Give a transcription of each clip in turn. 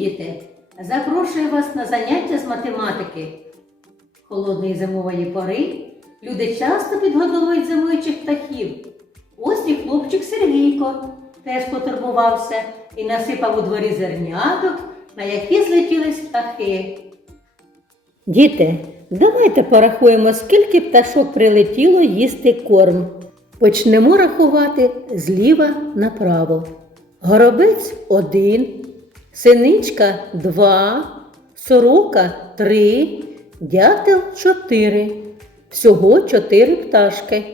Діти! Запрошую вас на заняття з математики. Холодної зимової пори люди часто підгодовують зимуючих птахів. Ось і хлопчик Сергійко теж потурбувався і насипав у дворі зерняток, на які злетілись птахи. Діти, давайте порахуємо, скільки пташок прилетіло їсти корм. Почнемо рахувати зліва направо. Горобець один, синичка два, сорока три, дятел чотири. Всього чотири пташки.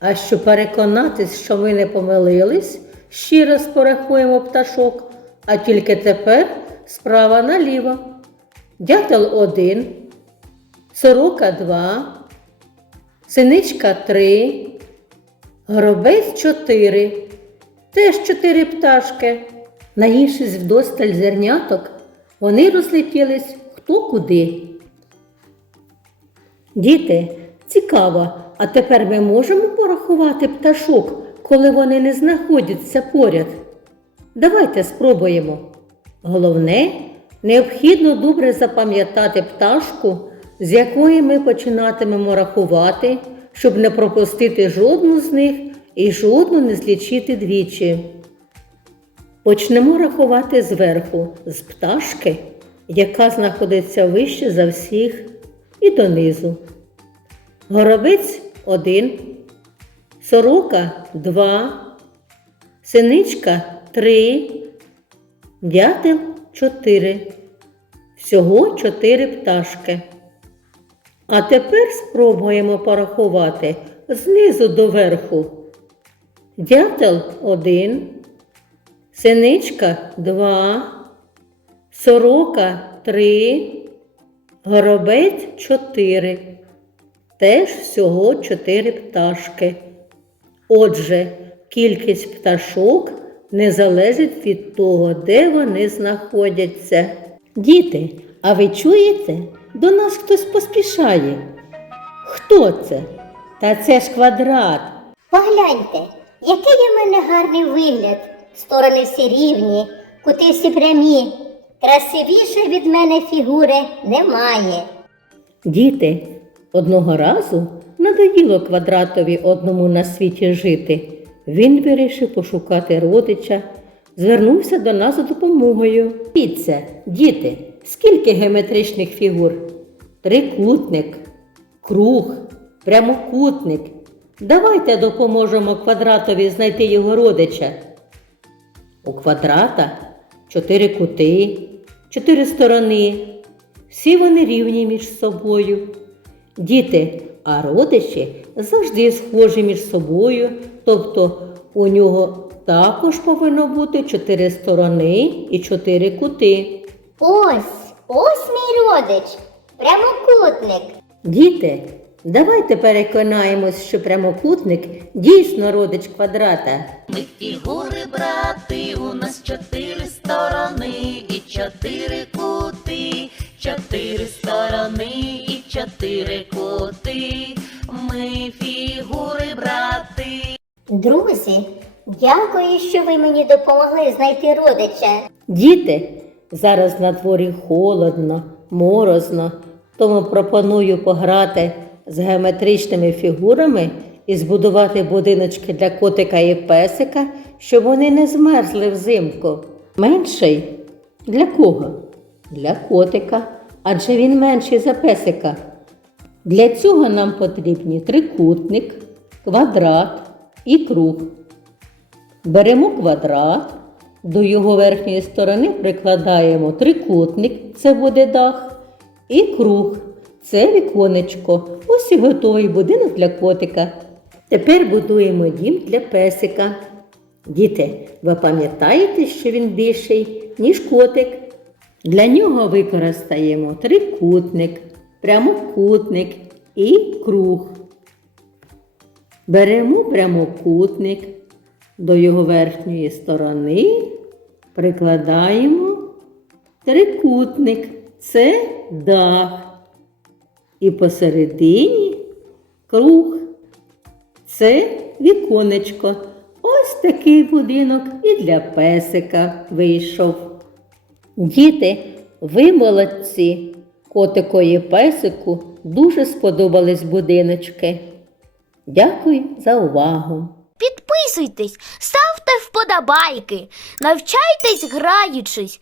А щоб переконатись, що ми не помилились, ще раз порахуємо пташок, а тільки тепер справа наліво. Дятел один, сорока два, синичка три, горобець чотири. Теж чотири пташки. Наївшись вдосталь зерняток, вони розлетілись хто куди. Діти, цікаво, а тепер ми можемо порахувати пташок, коли вони не знаходяться поряд. Давайте спробуємо. Головне, необхідно добре запам'ятати пташку, з якої ми починатимемо рахувати, щоб не пропустити жодну з них і жодну не злічити двічі. Почнемо рахувати зверху з пташки, яка знаходиться вище за всіх, і донизу. Горобець один, сорока два, синичка три, дятел чотири. Всього чотири пташки. А тепер спробуємо порахувати знизу до верху. Дятел один, синичка два, сорока три, горобець чотири. Теж всього чотири пташки. Отже, кількість пташок не залежить від того, де вони знаходяться. Діти, а ви чуєте? До нас хтось поспішає. Хто це? Та це ж квадрат. Погляньте, який у мене гарний вигляд. Сторони всі рівні, кути всі прямі. Красивіше від мене фігури немає. Діти, одного разу надоїло квадратові одному на світі жити. Він вирішив пошукати родича, звернувся до нас за допомогою. Дивіться, діти, скільки геометричних фігур? Трикутник, круг, прямокутник. Давайте допоможемо квадратові знайти його родича. У квадрата чотири кути, чотири сторони. Всі вони рівні між собою. Діти, а родичі завжди схожі між собою, тобто у нього також повинно бути чотири сторони і чотири кути. Ось, ось мій родич, прямокутник. Діти, давайте переконаємось, що прямокутник дійсно родич квадрата. Ми фігури, брати, у нас чотири сторони і чотири кути, чотири сторони і чотири кути. Ми фігури, брати. Друзі, дякую, що ви мені допомогли знайти родича. Діти, зараз на дворі холодно, морозно, тому пропоную пограти з геометричними фігурами і збудувати будиночки для котика і песика, щоб вони не змерзли взимку. Менший для кого? Для котика, адже він менший за песика. Для цього нам потрібні трикутник, квадрат і круг. Беремо квадрат, до його верхньої сторони прикладаємо трикутник, це буде дах, і круг, це віконечко. Ось і готовий будинок для котика. Тепер будуємо дім для песика. Діти, ви пам'ятаєте, що він більший, ніж котик? Для нього використаємо трикутник, прямокутник і круг. Беремо прямокутник, до його верхньої сторони прикладаємо трикутник, це дах. І посередині круг. Це віконечко. Ось такий будинок і для песика вийшов. Діти, ви молодці. Котику і песику дуже сподобались будиночки. Дякую за увагу. Підписуйтесь, ставте вподобайки, навчайтесь граючись